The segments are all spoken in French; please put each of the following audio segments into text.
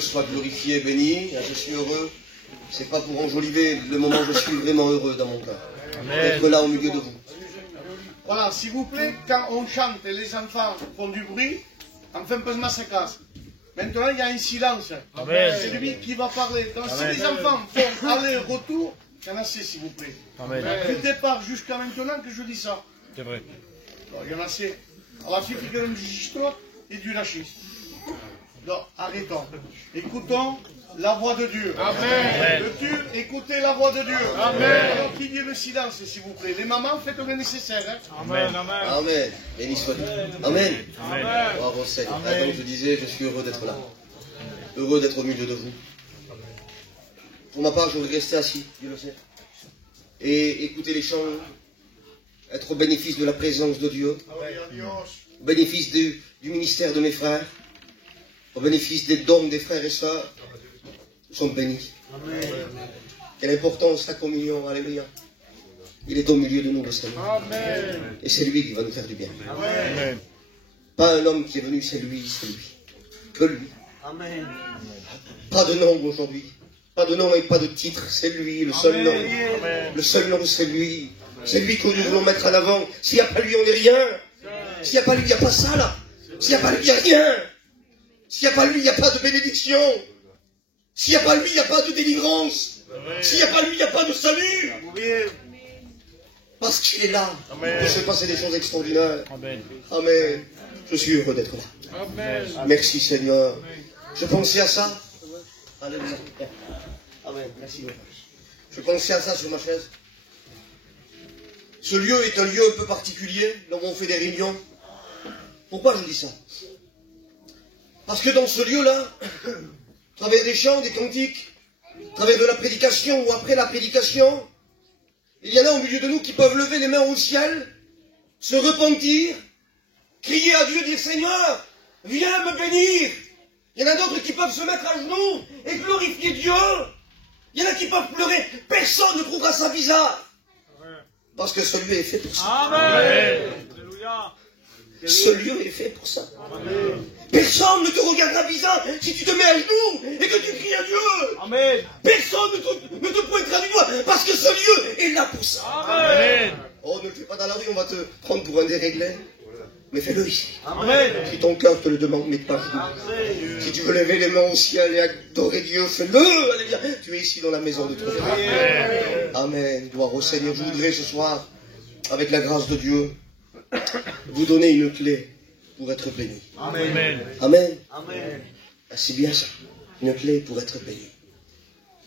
Dieu soit glorifié et béni. Je suis heureux. C'est pas pour enjoliver le moment, je suis vraiment heureux dans mon cœur. D'être là au milieu de vous. Voilà, s'il vous plaît, quand on chante et les enfants font du bruit, on fait un peu de massacre. Maintenant, il y a un silence. C'est lui qui va parler. Donc, si les enfants font aller-retour, il y en a assez, s'il vous plaît. Du départ jusqu'à maintenant que je dis ça. C'est vrai. Donc, il y en a assez. Alla fine che non registro e di una scissa. Donc, arrêtons. Écoutons la voix de Dieu. Amen. Le Dieu, écoutez la voix de Dieu. Amen. Alors qu'il y ait le silence, s'il vous plaît. Les mamans, faites le nécessaire. Hein. Amen. Amen. Amen. Béni soit Dieu. Amen. Amen. Bravo Seigneur. Comme je disais, je suis heureux d'être là. Heureux d'être au milieu de vous. Pour ma part, je voudrais rester assis, Dieu le sait. Et écouter les chants, être au bénéfice de la présence de Dieu, au bénéfice du ministère de mes frères, au bénéfice des dons des frères et sœurs. Nous sommes bénis. Amen. Quelle importance la communion, alléluia. Il est au milieu de nous, le Seigneur. Amen. Et c'est lui qui va nous faire du bien. Amen. Pas un homme qui est venu, c'est lui, c'est lui. Que lui. Amen. Pas de nom aujourd'hui. Pas de nom et pas de titre. C'est lui, le seul nom. Le seul nom, c'est lui. C'est lui que nous voulons mettre en avant. S'il n'y a pas lui, on n'est rien. S'il n'y a pas lui, il n'y a pas ça, là. S'il n'y a pas lui, il n'y a rien. S'il n'y a pas lui, il n'y a pas de bénédiction. S'il n'y a pas lui, il n'y a pas de délivrance. S'il n'y a pas lui, il n'y a pas de salut. Parce qu'il est là. Il se passer des choses extraordinaires. Amen. Amen. Je suis heureux d'être là. Amen. Merci Seigneur. Je pensais à ça. Alléluia. Amen. Merci. Je pensais à ça sur ma chaise. Ce lieu est un lieu un peu particulier, là où on fait des réunions. Pourquoi je dis ça? Parce que dans ce lieu-là, à travers des chants, des cantiques, à travers de la prédication ou après la prédication, il y en a au milieu de nous qui peuvent lever les mains au ciel, se repentir, crier à Dieu, dire Seigneur, viens me bénir. Il y en a d'autres qui peuvent se mettre à genoux et glorifier Dieu. Il y en a qui peuvent pleurer. Personne ne trouvera ça bizarre. Parce que ce lieu est fait pour ça. Amen. Ce lieu est fait pour ça. Amen. Personne ne te regardera bizarre si tu te mets à genoux et que tu cries à Dieu. Amen. Personne ne te pointera du doigt parce que ce lieu est là pour ça. Amen. Oh, ne le fais pas dans la rue, on va te prendre pour un déréglé. Mais fais-le ici. Amen. Si ton cœur te le demande, mets pas à genoux. Si tu veux lever les mains au ciel et adorer Dieu, fais-le. Alléluia. Tu es ici dans la maison de ton Père. Amen. Gloire au Seigneur. Je voudrais ce soir, avec la grâce de Dieu, vous donner une clé pour être béni. Amen. Amen. Amen. C'est bien ça. Une clé pour être béni.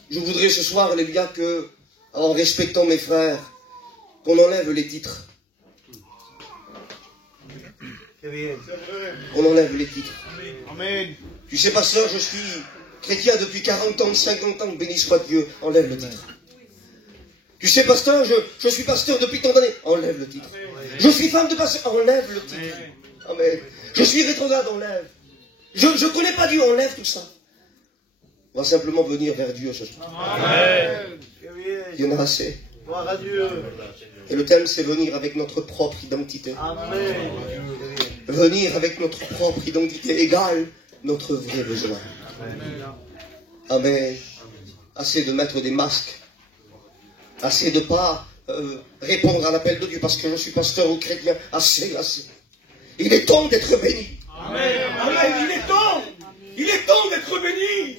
Je voudrais ce soir, alléluia, que, en respectant mes frères, qu'on enlève les titres. On enlève les titres. Amen. Tu sais, pasteur, je suis chrétien depuis 40 ans, 50 ans, béni soit Dieu, enlève le titre. Tu sais, pasteur, je suis pasteur depuis tant d'années, enlève le titre. Je suis femme de pasteur, enlève le titre. Amen. Je suis rétrograde, enlève. Je ne connais pas Dieu, enlève tout ça. On va simplement venir vers Dieu ce soir. Amen. Il y en a assez. Gloire à Dieu. Et le thème, c'est venir avec notre propre identité. Amen. Venir avec notre propre identité égale notre vrai besoin. Amen. Assez de mettre des masques. Assez de ne pas répondre à l'appel de Dieu parce que je suis pasteur ou chrétien. Assez, assez. Il est temps d'être béni. Amen. Amen. Il est temps. Il est temps d'être béni.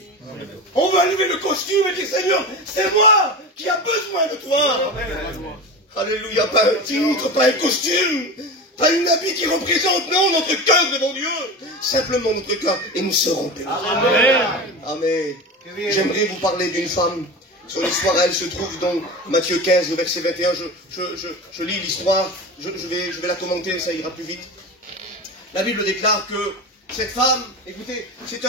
On va lever le costume et dire Seigneur, c'est moi qui a besoin de toi. Alléluia. Pas un titre, pas un costume. Pas une habit qui représente, non, notre cœur devant Dieu. Simplement notre cœur. Et nous serons bénis. Amen. Amen. J'aimerais vous parler d'une femme. Son histoire, elle se trouve dans Matthieu 15, le verset 21. Je lis l'histoire. Je vais la commenter, ça ira plus vite. La Bible déclare que cette femme, écoutez, c'est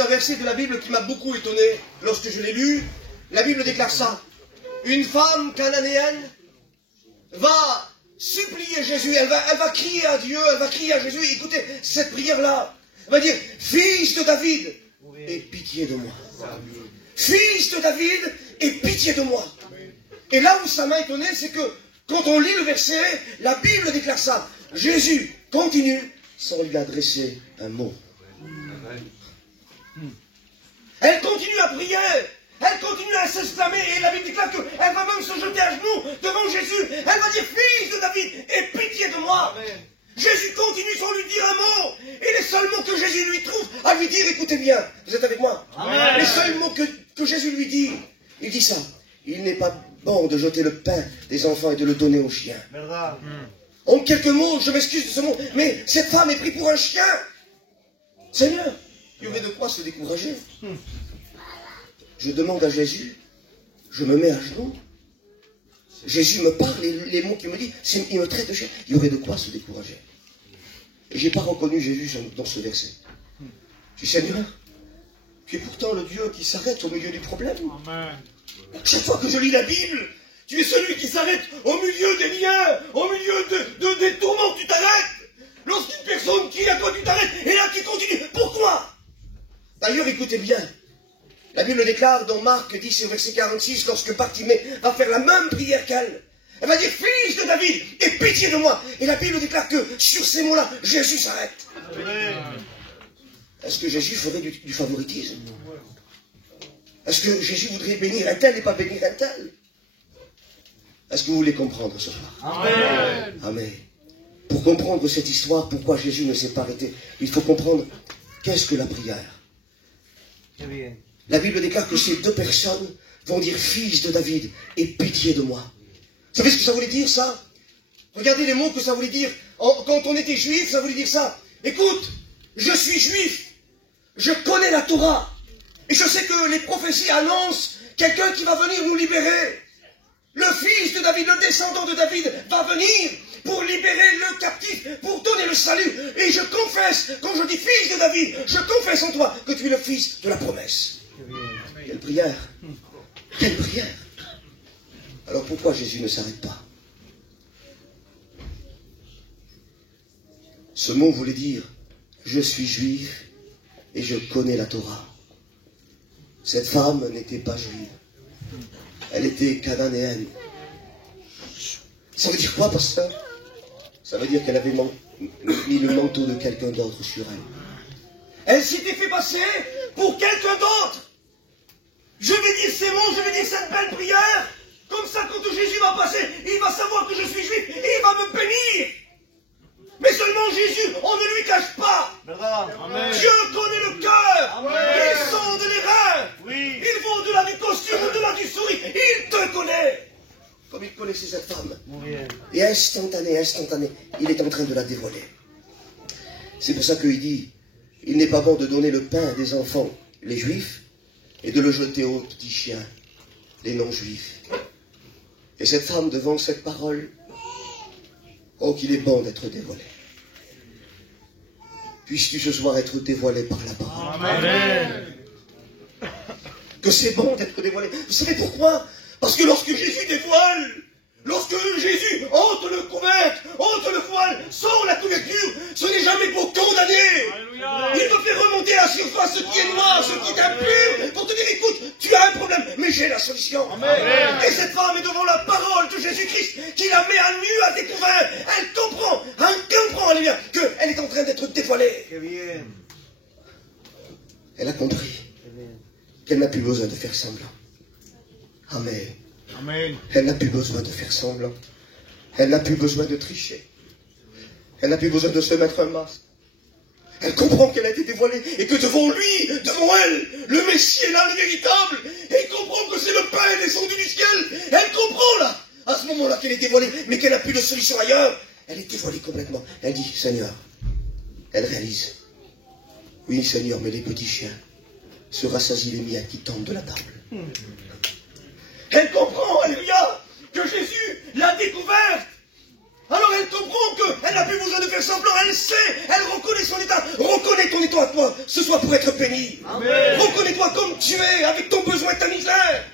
un verset de la Bible qui m'a beaucoup étonné lorsque je l'ai lu. La Bible déclare ça. Une femme cananéenne va supplier Jésus, elle va crier à Dieu, elle va crier à Jésus. Écoutez, cette prière-là, elle va dire, Fils de David, aie pitié de moi. Fils de David, aie pitié de moi. Et là où ça m'a étonné, c'est que quand on lit le verset, la Bible déclare ça. Jésus continue sans lui adresser un mot. Elle continue à prier. Elle continue à s'exclamer. Et la Bible déclare qu'elle va même se jeter à genoux devant Jésus. Elle va dire, fils de David, aie pitié de moi. Amen. Jésus continue sans lui dire un mot. Et les seuls mots que Jésus lui trouve à lui dire, écoutez bien, vous êtes avec moi? Amen. Les seuls mots que Jésus lui dit, il dit ça. Il n'est pas bon de jeter le pain des enfants et de le donner aux chiens. Verdad. En quelques mots, je m'excuse de ce mot, mais cette femme est prise pour un chien. Seigneur, il y aurait de quoi se décourager. Je demande à Jésus, je me mets à genoux. Jésus me parle, et les mots qu'il me dit, il me traite de chien. Il y aurait de quoi se décourager. Et je n'ai pas reconnu Jésus dans ce verset. Je dis, Seigneur, tu es pourtant le Dieu qui s'arrête au milieu du problème. Amen. Chaque fois que je lis la Bible, tu es celui qui s'arrête au milieu des liens, au milieu des tourments, tu t'arrêtes. Lorsqu'une personne crie à toi, tu t'arrêtes, et là tu continues. Pourquoi? D'ailleurs, écoutez bien. La Bible déclare dans Marc 10 au verset 46, lorsque Bartimée va faire la même prière qu'elle, elle va dire, fils de David, aie pitié de moi. Et la Bible déclare que sur ces mots-là, Jésus s'arrête. Est-ce que Jésus ferait du favoritisme? Est-ce que Jésus voudrait bénir un tel et pas bénir un tel? Est-ce que vous voulez comprendre ce soir? Amen. Amen. Pour comprendre cette histoire, pourquoi Jésus ne s'est pas arrêté, il faut comprendre qu'est-ce que la prière. La Bible déclare que ces deux personnes vont dire, fils de David, aie pitié de moi. Vous savez ce que ça voulait dire, ça? Regardez les mots que ça voulait dire. Quand on était juif, ça voulait dire ça. Écoute, je suis juif, je connais la Torah, et je sais que les prophéties annoncent quelqu'un qui va venir nous libérer. Le fils de David, le descendant de David, va venir pour libérer le captif, pour donner le salut. Et je confesse, quand je dis fils de David, je confesse en toi que tu es le fils de la promesse. Quelle prière! Quelle prière! Alors pourquoi Jésus ne s'arrête pas? Ce mot voulait dire, je suis juif et je connais la Torah. Cette femme n'était pas juive. Elle était cananéenne. Ça veut dire quoi, pasteur? Ça veut dire qu'elle avait mis le manteau de quelqu'un d'autre sur elle. Elle s'était fait passer pour quelqu'un d'autre. Je vais dire ces mots, je vais dire cette belle prière. Comme ça, quand Jésus va passer, il va savoir que je suis juif et il va me bénir. Mais seulement Jésus, on ne lui cache pas. Amen. Dieu connaît le cœur. Amen. Il sonde les reins. Oui. Il va au-delà du costume, au-delà du sourire. Il te connaît. Comme il connaissait cette femme. Et instantané, il est en train de la dévoiler. C'est pour ça qu'il dit, il n'est pas bon de donner le pain des enfants, les juifs, et de le jeter aux petits chiens, les non-juifs. Et cette femme, devant cette parole, oh, qu'il est bon d'être dévoilé. Puisses-tu ce soir être dévoilé par la parole. Amen. Que c'est bon d'être dévoilé. Vous savez pourquoi? Parce que lorsque Jésus dévoile, lorsque Jésus ôte le couvercle, ôte le voile, sort la couverture, ce n'est jamais pour condamner. Alléluia. Il te fait remonter à la surface ce qui est noir, ce qui est impur, pour te dire, écoute, tu as un problème, mais j'ai la solution. Amen. Et cette femme est devant la parole de Jésus-Christ, qui la met à nu, à découvert. Elle comprend, alléluia, qu'elle est en train d'être dévoilée. Elle a compris qu'elle n'a plus besoin de faire semblant. Amen. Amen. Elle n'a plus besoin de faire semblant. Elle n'a plus besoin de tricher. Elle n'a plus besoin de se mettre un masque. Elle comprend qu'elle a été dévoilée et que devant lui, devant elle, le Messie est là, le véritable. Et elle comprend que c'est le pain descendu du ciel. Elle comprend là, à ce moment-là, qu'elle est dévoilée, mais qu'elle n'a plus de solution ailleurs. Elle est dévoilée complètement. Elle dit, Seigneur, elle réalise. Oui, Seigneur, mais les petits chiens se rassasient les miens qui tombent de la table. Elle comprend, alléluia, que Jésus l'a découverte. Alors elle comprend qu'elle n'a plus besoin de faire semblant, elle sait, elle reconnaît son état. Reconnais ton état à toi, ce soit pour être béni. Amen. Reconnais-toi comme tu es, avec ton besoin, ta misère,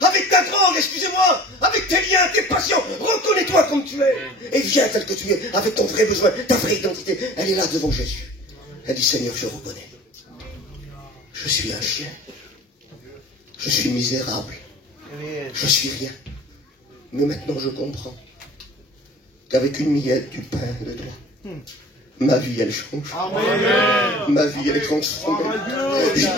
avec ta drogue, excusez-moi, avec tes liens, tes passions. Reconnais-toi comme tu es. Et viens tel que tu es, avec ton vrai besoin, ta vraie identité. Elle est là devant Jésus. Elle dit, Seigneur, je reconnais. Je suis un chien. Je suis misérable. Je suis rien. Mais maintenant je comprends qu'avec une miette du pain de toi, ma vie, elle change. Amen. Ma vie, elle est transformée.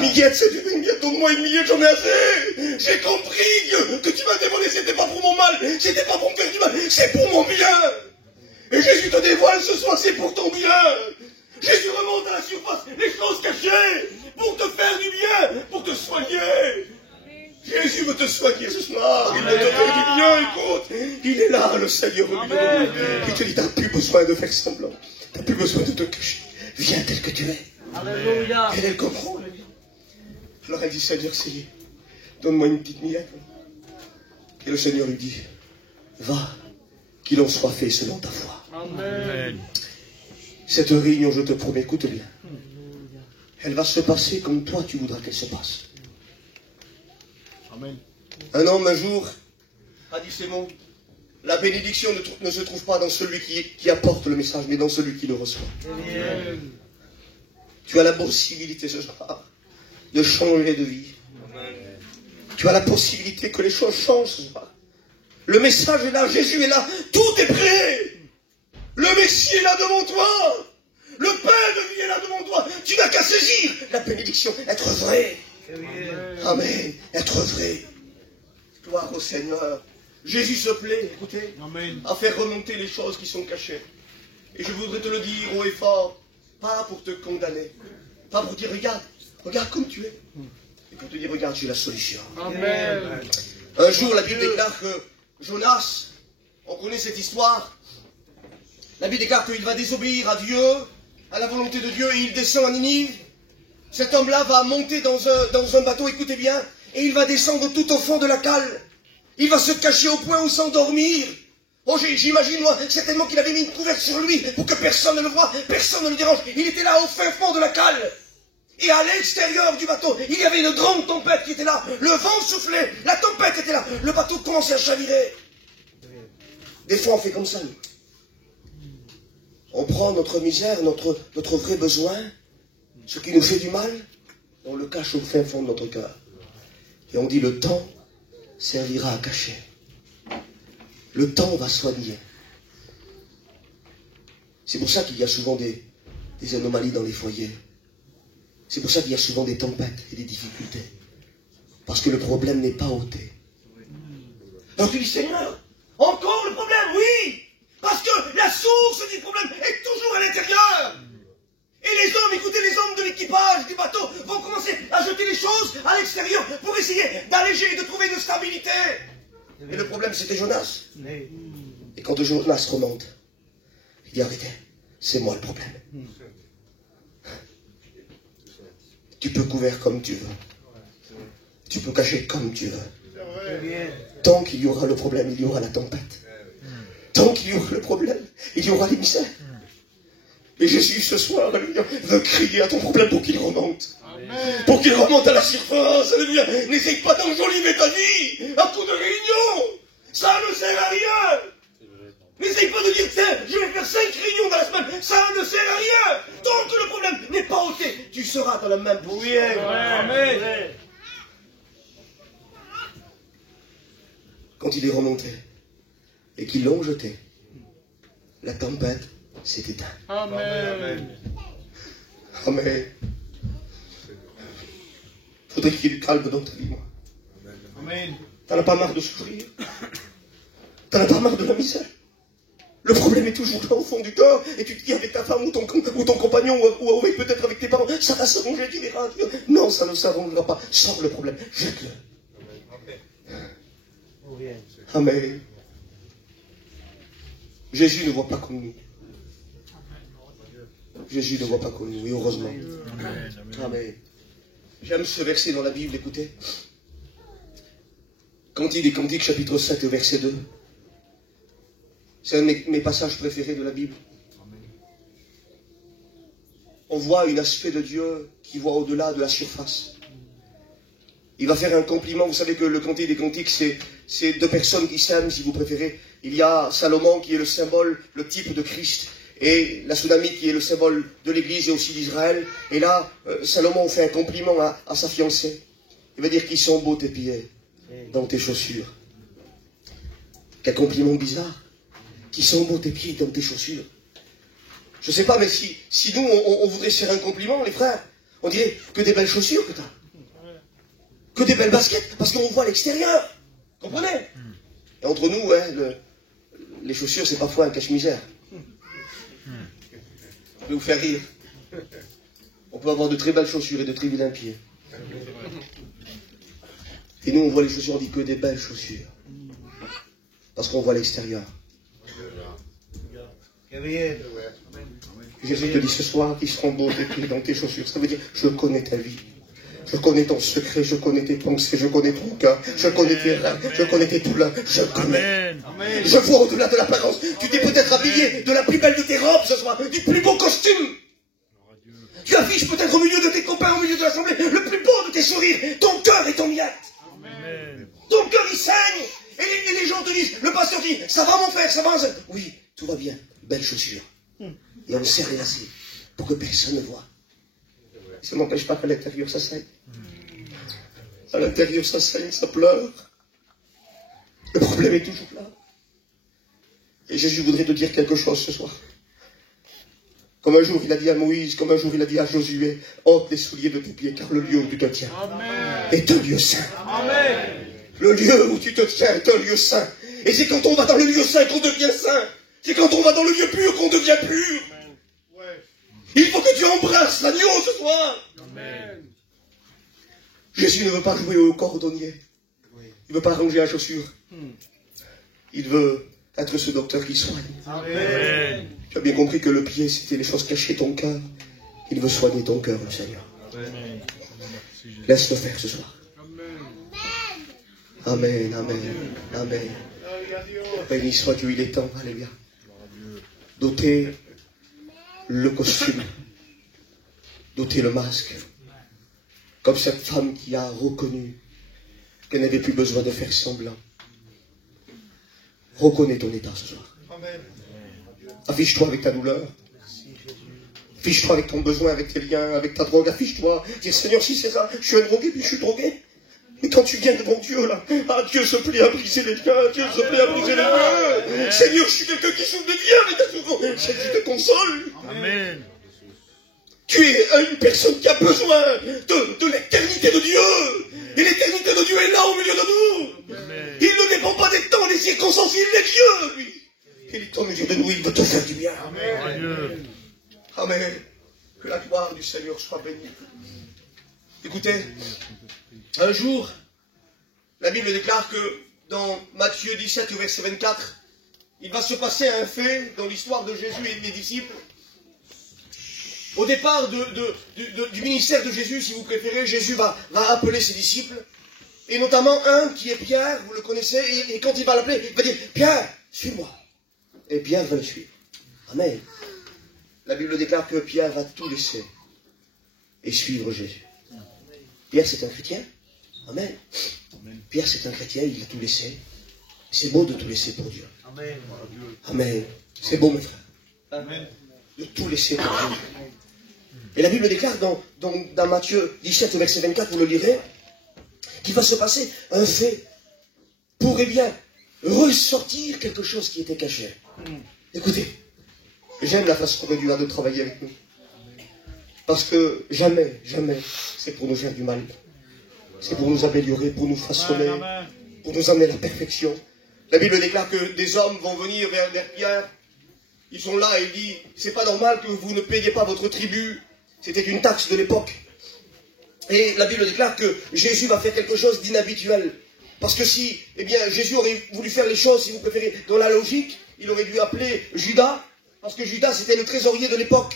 Miguel, c'est du Miguel, donne-moi une Miguel, j'en ai assez. J'ai compris que tu m'as dévoilé, c'était pas pour mon mal, c'était pas pour me faire du mal, c'est pour mon bien. Et Jésus te dévoile ce soir, c'est pour ton bien. Jésus remonte à la surface les choses cachées pour te faire du bien, pour te soigner. Jésus veut te soigner ce soir, il veut te faire du bien, écoute. Il est là, le Seigneur. Il te dit, t'as plus besoin de faire semblant. T'as plus besoin de te cacher. Viens tel que tu es. Alléluia. Et elle comprend. Alors elle dit, Seigneur, c'est donne-moi une petite miette. Et le Seigneur lui dit, va, qu'il en soit fait selon ta foi. Amen. Cette réunion, je te promets, écoute bien. Elle va se passer comme toi tu voudras qu'elle se passe. Amen. Un homme, un jour, a dit ces mots. La bénédiction ne se trouve pas dans celui qui apporte le message, mais dans celui qui le reçoit. Amen. Tu as la possibilité ce soir de changer de vie. Tu as la possibilité que les choses changent ce soir. Le message est là, Jésus est là, tout est prêt. Le Messie est là devant toi. Le Père de vie est là devant toi. Tu n'as qu'à saisir la bénédiction, être vrai. Amen, être vrai. Gloire au Seigneur. Jésus se plaît, écoutez, Amen. à faire remonter les choses qui sont cachées. Et je voudrais te le dire haut et fort, pas pour te condamner, pas pour dire regarde comme tu es, et pour te dire regarde, j'ai la solution. Amen. Un jour, la Bible déclare que Jonas, on connaît cette histoire, la Bible déclare qu'il va désobéir à Dieu, à la volonté de Dieu, et il descend à Ninive. Cet homme-là va monter dans un bateau, écoutez bien, et il va descendre tout au fond de la cale. Il va se cacher au point où s'endormir. Oh, j'imagine, moi, certainement qu'il avait mis une couverture sur lui pour que personne ne le voie, personne ne le dérange. Il était là au fin fond de la cale. Et à l'extérieur du bateau, il y avait une grande tempête qui était là. Le vent soufflait, la tempête était là. Le bateau commençait à chavirer. Des fois, on fait comme ça, nous. On prend notre misère, notre vrai besoin, ce qui nous fait du mal, on le cache au fin fond de notre cœur. Et on dit, le temps servira à cacher. Le temps va soigner. C'est pour ça qu'il y a souvent des anomalies dans les foyers. C'est pour ça qu'il y a souvent des tempêtes et des difficultés. Parce que le problème n'est pas ôté. Alors tu dis, Seigneur, encore le problème, oui. Parce que la source du problème est toujours à l'intérieur. Et les hommes, écoutez, les hommes de l'équipage du bateau vont commencer à jeter les choses à l'extérieur pour essayer d'alléger et de trouver une stabilité. Et le problème, c'était Jonas. Et quand Jonas remonte, il dit, arrêtez, c'est moi le problème. Tu peux couvrir comme tu veux. Tu peux cacher comme tu veux. Tant qu'il y aura le problème, il y aura la tempête. Tant qu'il y aura le problème, il y aura les misères. Et Jésus, ce soir, alléluia, veut crier à ton problème pour qu'il remonte. Amen. Pour qu'il remonte à la surface, alléluia. N'essaye pas d'enjoliver ta vie à coup de réunion. Ça ne sert à rien. N'essaye pas de dire, tiens, je vais faire 5 réunions dans la semaine. Ça ne sert à rien. Tant que le problème n'est pas ôté, tu seras dans la même position. Amen. Quand il est remonté et qu'ils l'ont jeté, la tempête s'est éteinte. Amen. Amen. Faudrait qu'il y ait du calme dans ta vie, moi. Amen. T'en as pas marre de souffrir. T'en as pas marre de la misère. Le problème est toujours là au fond du cœur, et tu te dis avec ta femme ou ton compagnon, ou avec peut-être avec tes parents, ça va s'arranger, tu verras. Non, ça ne s'arrangera pas. Sors le problème, jette-le. Amen. Jésus ne voit pas comme nous. Jésus ne voit pas comme nous, et heureusement. Amen. J'aime ce verset dans la Bible, écoutez. Cantique des Cantiques, chapitre 7, verset 2. C'est un de mes passages préférés de la Bible. On voit un aspect de Dieu qui voit au-delà de la surface. Il va faire un compliment. Vous savez que le Cantique des Cantiques, c'est deux personnes qui s'aiment, si vous préférez. Il y a Salomon qui est le symbole, le type de Christ, et la Sunamite qui est le symbole de l'Église et aussi d'Israël. Et là, Salomon fait un compliment à sa fiancée. Il va dire qu'ils sont beaux tes pieds dans tes chaussures. Quel compliment bizarre. Qui sont beaux tes pieds dans tes chaussures. Je sais pas, mais si nous, on voudrait se faire un compliment, les frères, on dirait que des belles chaussures que t'as. Que des belles baskets, parce qu'on voit l'extérieur. Comprenez? Et entre nous, hein, les chaussures, c'est parfois un cache-misère. Je vais vous faire rire. On peut avoir de très belles chaussures et de très vilains pieds. Et nous, on voit les chaussures, on dit que des belles chaussures. Parce qu'on voit l'extérieur. Jésus te dit ce soir qu'ils seront beaux tes pieds dans tes chaussures. Ça veut dire, je connais ta vie. Je connais ton secret, je connais tes pensées, je connais ton cœur, je connais tes rêves, je connais tes douleurs, je connais. Amen. Je vois au-delà de l'apparence. Tu t'es peut-être habillé de la plus belle de tes robes ce soir, du plus beau costume. Tu affiches peut-être au milieu de tes copains, au milieu de l'assemblée, le plus beau de tes sourires. Ton cœur est en miettes. Ton cœur il saigne. Et les gens te disent, le pasteur dit, ça va mon frère, ça va. Oui, tout va bien. Belle chaussure. Et on serre les lacets pour que personne ne voit. Ça n'empêche pas qu'à l'intérieur ça saigne. À l'intérieur ça saigne, ça pleure. Le problème est toujours là. Et Jésus voudrait te dire quelque chose ce soir. Comme un jour il a dit à Moïse, comme un jour il a dit à Josué, ôte les souliers de tes pieds, car le lieu où tu te tiens est un lieu saint. Amen. Le lieu où tu te tiens est un lieu saint. Et c'est quand on va dans le lieu saint qu'on devient saint. C'est quand on va dans le lieu pur qu'on devient pur. Il faut que tu embrasses l'agneau ce soir. Amen. Jésus ne veut pas jouer au cordonnier. Il ne veut pas ranger la chaussure. Il veut être ce docteur qui soigne. Amen. Tu as bien compris que le pied, c'était les choses cachées de ton cœur. Il veut soigner ton cœur, le Seigneur. Amen. Laisse-le faire ce soir. Amen, amen, amen. Béni soit Dieu, il est temps. Alléluia. Doter le costume, doter le masque, comme cette femme qui a reconnu qu'elle n'avait plus besoin de faire semblant. Reconnais ton état ce soir. Affiche-toi avec ta douleur. Affiche-toi avec ton besoin, avec tes liens, avec ta drogue. Affiche-toi. Dis Seigneur, si c'est ça, je suis un drogué, puis je suis drogué. Mais quand tu viens devant Dieu, là, Dieu se plaît à briser les liens, Dieu se plaît à briser les liens. Seigneur, je suis quelqu'un qui souffre de Dieu, mais t'as toujours Jésus te console. Amen. Tu es une personne qui a besoin de l'éternité de Dieu. Et l'éternité de Dieu est là au milieu de nous. Amen. Il ne dépend pas des temps, des circonstances, il est Dieu, lui. Il est au milieu de nous, il veut te faire du bien. Amen. Amen. Que la gloire du Seigneur soit bénie. Écoutez, un jour, la Bible déclare que dans Matthieu 17, verset 24, il va se passer un fait dans l'histoire de Jésus et des disciples. Au départ du ministère de Jésus, si vous préférez, Jésus va appeler ses disciples, et notamment un qui est Pierre, vous le connaissez, et quand il va l'appeler, il va dire « Pierre, suis-moi ». Et Pierre va le suivre. Amen. La Bible déclare que Pierre va tout laisser et suivre Jésus. Pierre, c'est un chrétien. Amen. Pierre, c'est un chrétien, il a tout laissé. C'est beau de tout laisser pour Dieu. Amen. Amen. C'est beau, mes frères. Amen. De tout laisser pour Dieu. Et la Bible déclare dans Matthieu 17, verset 24, vous le lirez, qu'il va se passer un fait pour, eh bien, ressortir quelque chose qui était caché. Écoutez, j'aime la façon que Dieu a de travailler avec nous. Parce que jamais, jamais, c'est pour nous faire du mal. C'est pour nous améliorer, pour nous façonner, pour nous amener à la perfection. La Bible déclare que des hommes vont venir vers Pierre. Ils sont là et il dit, c'est pas normal que vous ne payiez pas votre tribut. C'était une taxe de l'époque. Et la Bible déclare que Jésus va faire quelque chose d'inhabituel. Parce que si, eh bien, Jésus aurait voulu faire les choses, si vous préférez, dans la logique, il aurait dû appeler Judas, parce que Judas c'était le trésorier de l'époque.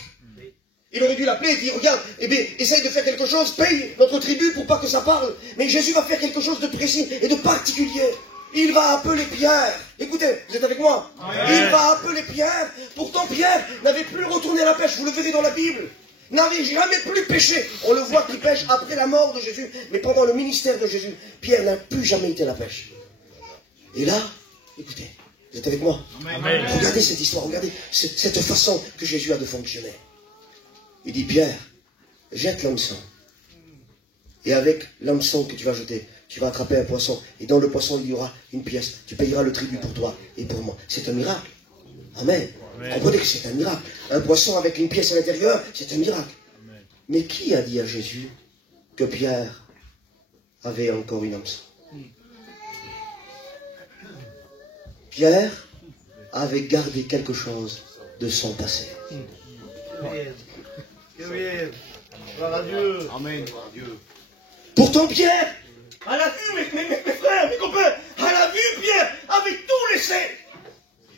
Il aurait dû l'appeler et dire, regarde, eh bien, essaye de faire quelque chose, paye notre tribut pour pas que ça parle. Mais Jésus va faire quelque chose de précis et de particulier. Il va appeler Pierre. Écoutez, vous êtes avec moi? Amen. Il va appeler Pierre. Pourtant, Pierre n'avait plus retourné à la pêche, vous le verrez dans la Bible. N'avait jamais plus péché. On le voit qu'il pêche après la mort de Jésus. Mais pendant le ministère de Jésus, Pierre n'a plus jamais été à la pêche. Et là, écoutez, vous êtes avec moi? Amen. Regardez cette histoire, regardez cette façon que Jésus a de fonctionner. Il dit, Pierre, jette l'hameçon. Et avec l'hameçon que tu vas jeter, tu vas attraper un poisson. Et dans le poisson, il y aura une pièce. Tu payeras le tribut pour toi et pour moi. C'est un miracle. Amen. Vous comprenez que c'est un miracle. Un poisson avec une pièce à l'intérieur, c'est un miracle. Mais qui a dit à Jésus que Pierre avait encore une hameçon? Pierre avait gardé quelque chose de son passé. Amen. Pourtant Pierre, à la vue, mes frères, mes copains, à la vue, Pierre avait tout laissé.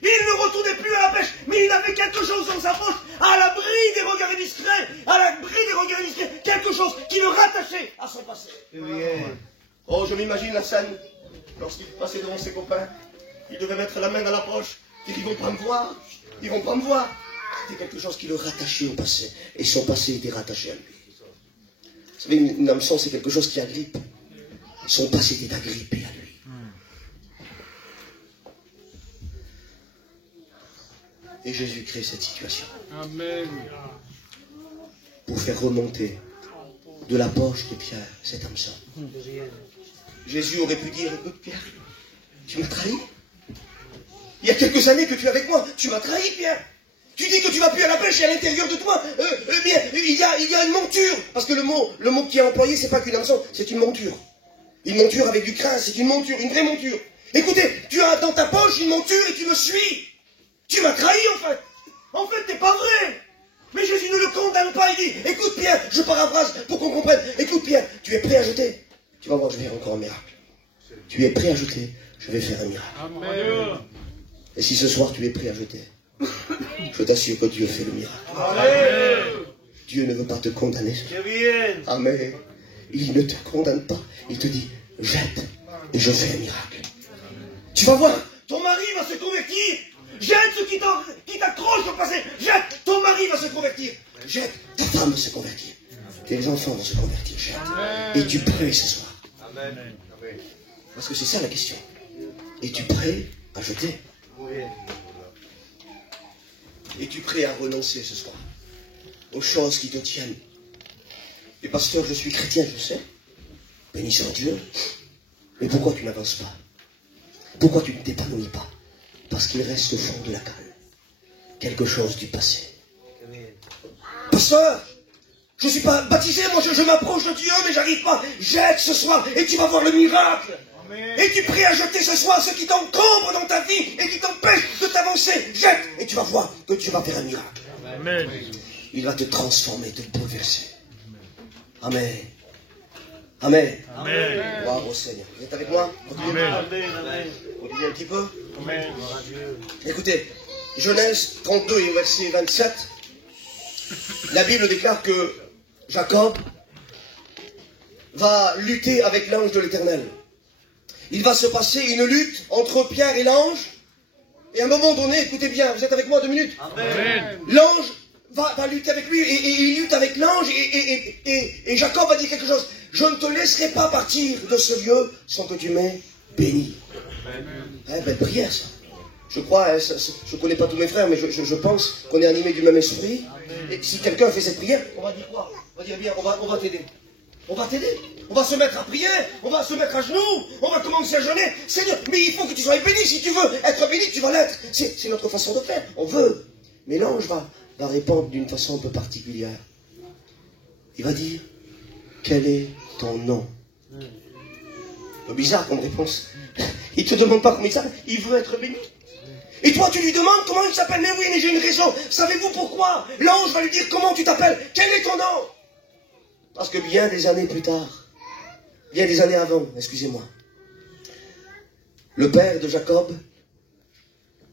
Il ne retournait plus à la pêche, mais il avait quelque chose dans sa poche, à l'abri des regards indiscrets, quelque chose qui le rattachait à son passé. Oh, je m'imagine la scène, lorsqu'il passait devant ses copains, il devait mettre la main dans la poche, ils vont pas me voir, ils vont pas me voir. C'était quelque chose qui le rattachait au passé, et son passé était rattaché à lui. Vous savez, une hameçon, c'est quelque chose qui agrippe. Son passé était agrippé à lui. Et Jésus crée cette situation. Amen. Pour faire remonter de la poche de Pierre cet hameçon. Jésus aurait pu dire, écoute Pierre, tu m'as trahi. Il y a quelques années que tu es avec moi, tu m'as trahi Pierre. Tu dis que tu vas plus à la pêche et à l'intérieur de toi, bien, il y a une monture. Parce que le mot qui est employé, c'est pas qu'une hameçon, c'est une monture. Une monture avec du crin, c'est une monture, une vraie monture. Écoutez, tu as dans ta poche une monture et tu me suis. Tu m'as trahi en fait. En fait, t'es pas vrai. Mais Jésus ne le condamne pas, il dit, écoute Pierre, je paraphrase pour qu'on comprenne. Écoute Pierre, tu es prêt à jeter? Tu vas voir, je vais faire encore un miracle. Tu es prêt à jeter? Je vais faire un miracle. Amen. Et si ce soir tu es prêt à jeter, je t'assure que Dieu fait le miracle. Amen. Dieu ne veut pas te condamner. Amen. Il ne te condamne pas. Il te dit, jette et je fais un miracle. Tu vas voir, ton mari va se convertir. Jette ce qui t'accroche au passé. Jette, ton mari va se convertir. Jette, ta femme va se convertir. Tes enfants vont se convertir. Jette. Es-tu prêt ce soir? Amen. Parce que c'est ça la question. Es-tu prêt à jeter? Es-tu prêt à renoncer ce soir aux choses qui te tiennent? Et pasteur, je suis chrétien, je sais. Béni soit Dieu. Mais pourquoi tu n'avances pas? Pourquoi tu ne t'épanouis pas? Parce qu'il reste au fond de la cale quelque chose du passé. Pasteur, je ne suis pas baptisé, moi je m'approche de Dieu, mais j'arrive pas. Jette ce soir et tu vas voir le miracle. Es-tu prêt à jeter ce soir ce qui t'encombre dans ta vie et qui t'empêche de t'avancer? Jette et tu vas voir que Dieu va faire un miracle. Amen. Il va te transformer, te bouleverser. Amen. Amen. Amen. Gloire au Seigneur. Vous êtes avec moi? Continuez. Amen. Continuez un petit peu. Amen. Écoutez, Genèse 32 et verset 27, la Bible déclare que Jacob va lutter avec l'ange de l'Éternel. Il va se passer une lutte entre Pierre et l'ange. Et à un moment donné, écoutez bien, vous êtes avec moi 2 minutes? Amen. L'ange va lutter avec lui et il lutte avec l'ange et Jacob va dire quelque chose. Je ne te laisserai pas partir de ce lieu sans que tu m'aies béni. Belle prière ça. Je crois, je ne connais pas tous mes frères, mais je pense qu'on est animé du même esprit. Et si quelqu'un fait cette prière, on va dire quoi? On va dire bien, on va t'aider. On va t'aider. On va se mettre à prier. On va se mettre à genoux. On va commencer à jeûner. Seigneur, mais il faut que tu sois béni. Si tu veux être béni, tu vas l'être. C'est notre façon de faire. On veut. Mais l'ange va répondre d'une façon un peu particulière. Il va dire, quel est ton nom? C'est bizarre comme réponse. Il ne te demande pas comment il s'appelle. Il veut être béni. Et toi, tu lui demandes comment il s'appelle. Mais oui, mais j'ai une raison. Savez-vous pourquoi? L'ange va lui dire comment tu t'appelles. Quel est ton nom? Parce que bien des années plus tard, bien des années avant, excusez-moi, le père de Jacob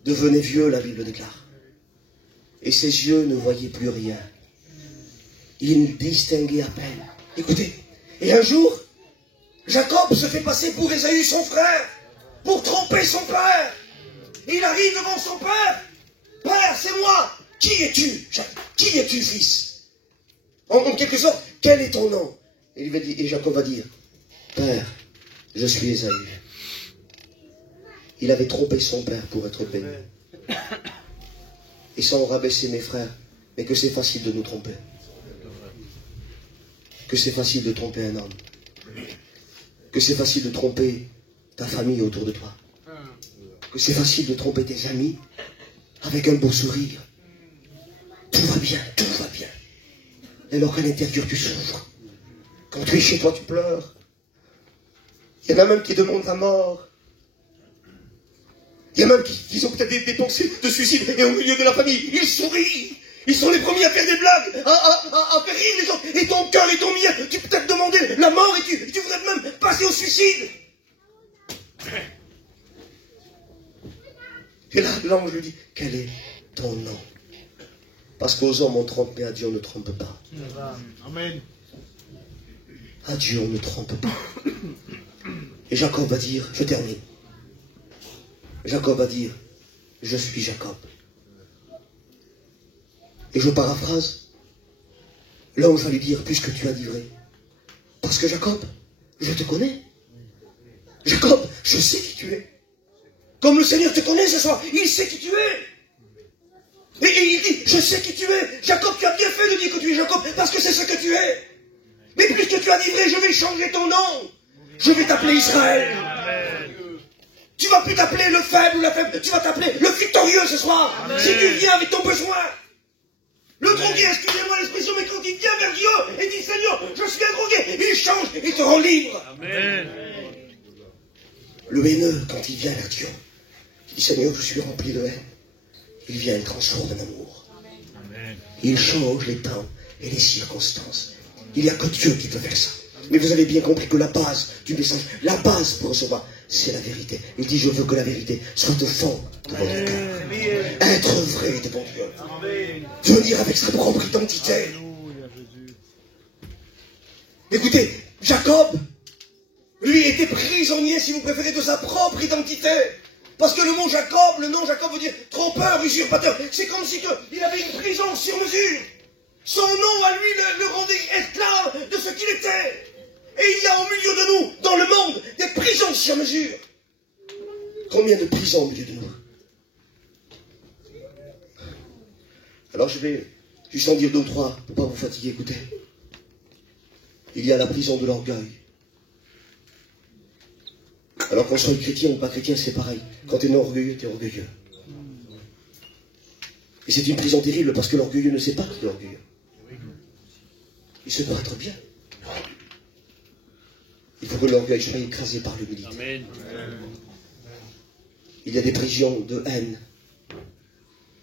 devenait vieux, la Bible déclare. Et ses yeux ne voyaient plus rien. Il distinguait à peine. Écoutez, et un jour, Jacob se fait passer pour Ésaü, son frère, pour tromper son père. Il arrive devant son père. Père, c'est moi. Qui es-tu? Qui es-tu, fils? En quelque sorte, quel est ton nom? Et Jacob va dire, Père, je suis Ésaü. Il avait trompé son père pour être béni. Et sans rabaisser mes frères, mais que c'est facile de nous tromper. Que c'est facile de tromper un homme. Que c'est facile de tromper ta famille autour de toi. Que c'est facile de tromper tes amis. avec un beau sourire. Tout va bien, tout va bien. Et alors qu'à l'intérieur tu souffres. Quand tu es chez toi, tu pleures. Il y en a même qui demandent la mort. Il y a même qui ont peut-être des pensées de suicide. Et au milieu de la famille, ils sourient. Ils sont les premiers à faire des blagues, à faire rire les autres. Et ton cœur et ton mien, tu peux peut-être demander la mort et tu voudrais même passer au suicide. Et là, l'ange lui dit, quel est ton nom? Parce qu'aux hommes on trompe, mais à Dieu on ne trompe pas. Amen. À Dieu on ne trompe pas. Et Jacob va dire, je termine. Jacob va dire, je suis Jacob. Et je paraphrase, l'ange va lui dire, puisque tu as dit vrai. Parce que Jacob, je te connais. Jacob, je sais qui tu es. Comme le Seigneur te connaît ce soir, il sait qui tu es. Et il dit, je sais qui tu es. Jacob, tu as bien fait de dire que tu es Jacob, parce que c'est ce que tu es. Mais puisque tu as dit vrai, je vais changer ton nom. Je vais t'appeler Israël. Tu vas plus t'appeler le faible ou la faible, tu vas t'appeler le victorieux ce soir. Amen. Si tu viens avec ton besoin. Le drogué, excusez-moi l'expression, mais quand il vient vers Dieu et dit Seigneur, je suis un drogué, il change, il te rend libre. Amen. Le haineux, quand il vient vers Dieu, il dit Seigneur, je suis rempli de haine. Il vient et transforme en amour. Amen. Il change les temps et les circonstances. Il n'y a que Dieu qui peut faire ça. Mais vous avez bien compris que la base du message, la base pour recevoir, c'est la vérité. Il dit, je veux que la vérité soit au fond de votre cœur. Être vrai devant Dieu. Amen. Venir avec sa propre identité. Alléluia, Jésus. Écoutez, Jacob, lui était prisonnier, si vous préférez, de sa propre identité. Parce que le nom Jacob veut dire trompeur, usurpateur. C'est comme si il avait une prison sur mesure. Son nom à lui le rendait esclave de ce qu'il était. Et il y a au milieu de nous, dans le monde, des prisons sur mesure. Combien de prisons au milieu de nous? Alors je vais juste en dire 2 ou 3 pour ne pas vous fatiguer. Écoutez. Il y a la prison de l'orgueil. Alors qu'on soit chrétien ou pas chrétien, c'est pareil. Quand tu es orgueilleux, tu es orgueilleux. Et c'est une prison terrible parce que l'orgueilleux ne sait pas qu'il est orgueilleux. Il se doit être bien. Il faut que l'orgueil soit écrasé par l'humilité. Amen. Il y a des prisons de haine.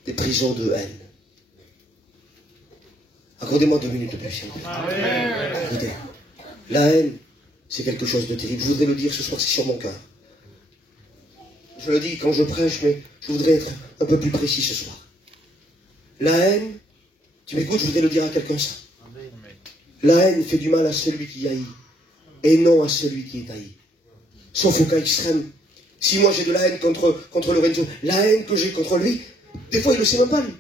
Des prisons de haine. Accordez-moi 2 minutes de plus, s'il vous plaît. Écoutez, la haine, c'est quelque chose de terrible. Je voudrais le dire ce soir, c'est sur mon cœur. Je le dis quand je prêche, mais je voudrais être un peu plus précis ce soir. La haine, tu m'écoutes, je voudrais le dire à quelqu'un ça. La haine fait du mal à celui qui haït, et non à celui qui est haï. Sauf au cas extrême. Si moi j'ai de la haine contre Lorenzo, la haine que j'ai contre lui, des fois il ne le sait même pas lui.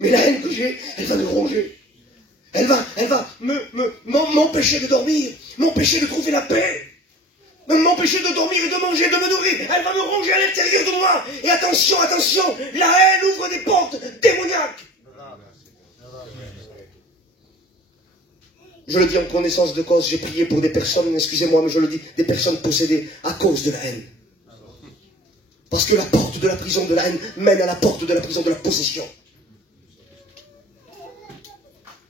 Mais la haine que j'ai, elle va me ronger. Elle va m'empêcher de dormir, m'empêcher de trouver la paix, m'empêcher de dormir et de manger, de me nourrir. Elle va me ronger à l'intérieur de moi. Et attention, attention, la haine ouvre des portes démoniaques. Je le dis en connaissance de cause, j'ai prié pour des personnes, excusez-moi, mais je le dis, des personnes possédées à cause de la haine. Parce que la porte de la prison de la haine mène à la porte de la prison de la possession.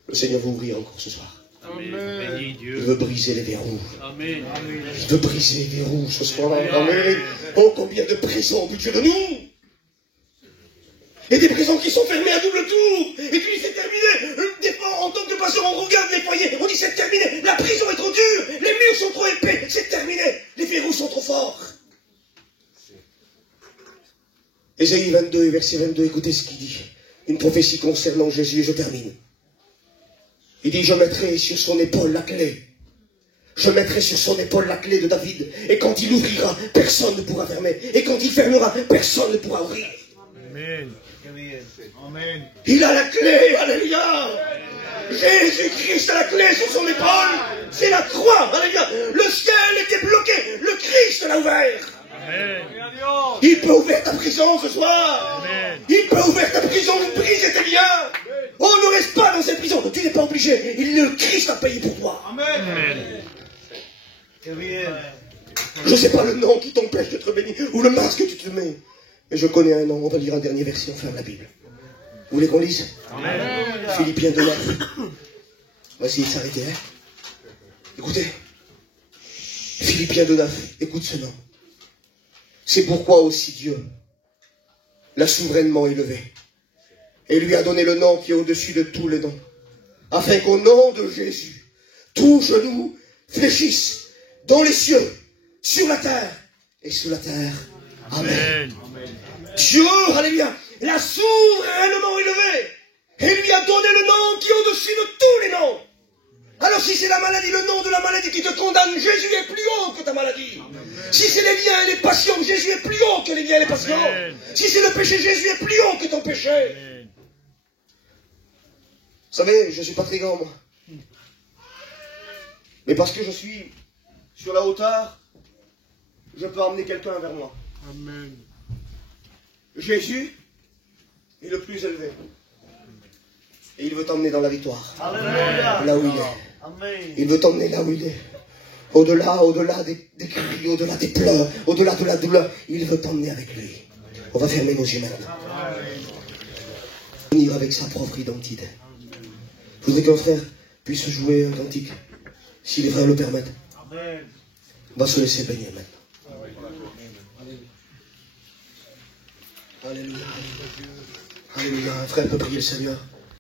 Le Seigneur va ouvrir encore ce soir. Amen. Il veut briser les verrous. Amen. Il veut briser les verrous ce soir. Amen. Oh, combien de prisons au budget de nous! Et des prisons qui sont fermées à double tour. Et puis c'est terminé. Des fois, en tant que pasteur, on regarde les foyers. On dit c'est terminé. La prison est trop dure. Les murs sont trop épais. C'est terminé. Les verrous sont trop forts. Ésaïe 22, verset 22, écoutez ce qu'il dit. Une prophétie concernant Jésus, et je termine. Il dit, je mettrai sur son épaule la clé. Je mettrai sur son épaule la clé de David. Et quand il ouvrira, personne ne pourra fermer. Et quand il fermera, personne ne pourra ouvrir. Amen. Amen. Il a la clé, alléluia. Jésus-Christ a la clé sur son épaule. C'est la croix, alléluia. Le ciel était bloqué. Le Christ l'a ouvert. Amen. Il peut ouvrir ta prison ce soir. Amen. Il peut ouvrir ta prison, briser tes liens. Oh, ne reste pas dans cette prison. Tu n'es pas obligé. Le Christ a payé pour toi. Amen. Je ne sais pas le nom qui t'empêche d'être béni ou le masque que tu te mets. Et je connais un nom, on va lire un dernier verset, on ferme la Bible. Vous voulez qu'on lise? Philippiens 2:9. On va essayer de s'arrêter, hein. Écoutez. Philippiens 2:9. Écoute ce nom. C'est pourquoi aussi Dieu l'a souverainement élevé et lui a donné le nom qui est au-dessus de tous les noms, afin qu'au nom de Jésus, tout genou fléchisse dans les cieux, sur la terre et sous la terre. Amen. Dieu, alléluia, l'a souverainement élevé et lui a donné le nom qui est au-dessus de tous les noms. Alors si c'est la maladie, le nom de la maladie qui te condamne, Jésus est plus haut que ta maladie. Amen. Si c'est les liens et les passions, Jésus est plus haut que les liens et les passions. Amen. Si c'est le péché, Jésus est plus haut que ton péché. Amen. Vous savez, je ne suis pas très grand, moi. Mais parce que je suis sur la hauteur, je peux emmener quelqu'un vers moi. Amen. Jésus est le plus élevé. Et il veut t'emmener dans la victoire. Amen. Là où il est. Amen. Il veut t'emmener là où il est. Au-delà des cris, au-delà des pleurs, au-delà de la douleur. Il veut t'emmener avec lui. On va fermer nos yeux maintenant. Venir avec sa propre identité. Je voudrais qu'un frère puisse jouer un cantique. Si les frères le permettent. Amen. On va se laisser baigner maintenant. Alléluia. Alléluia. Un frère peut prier le Seigneur.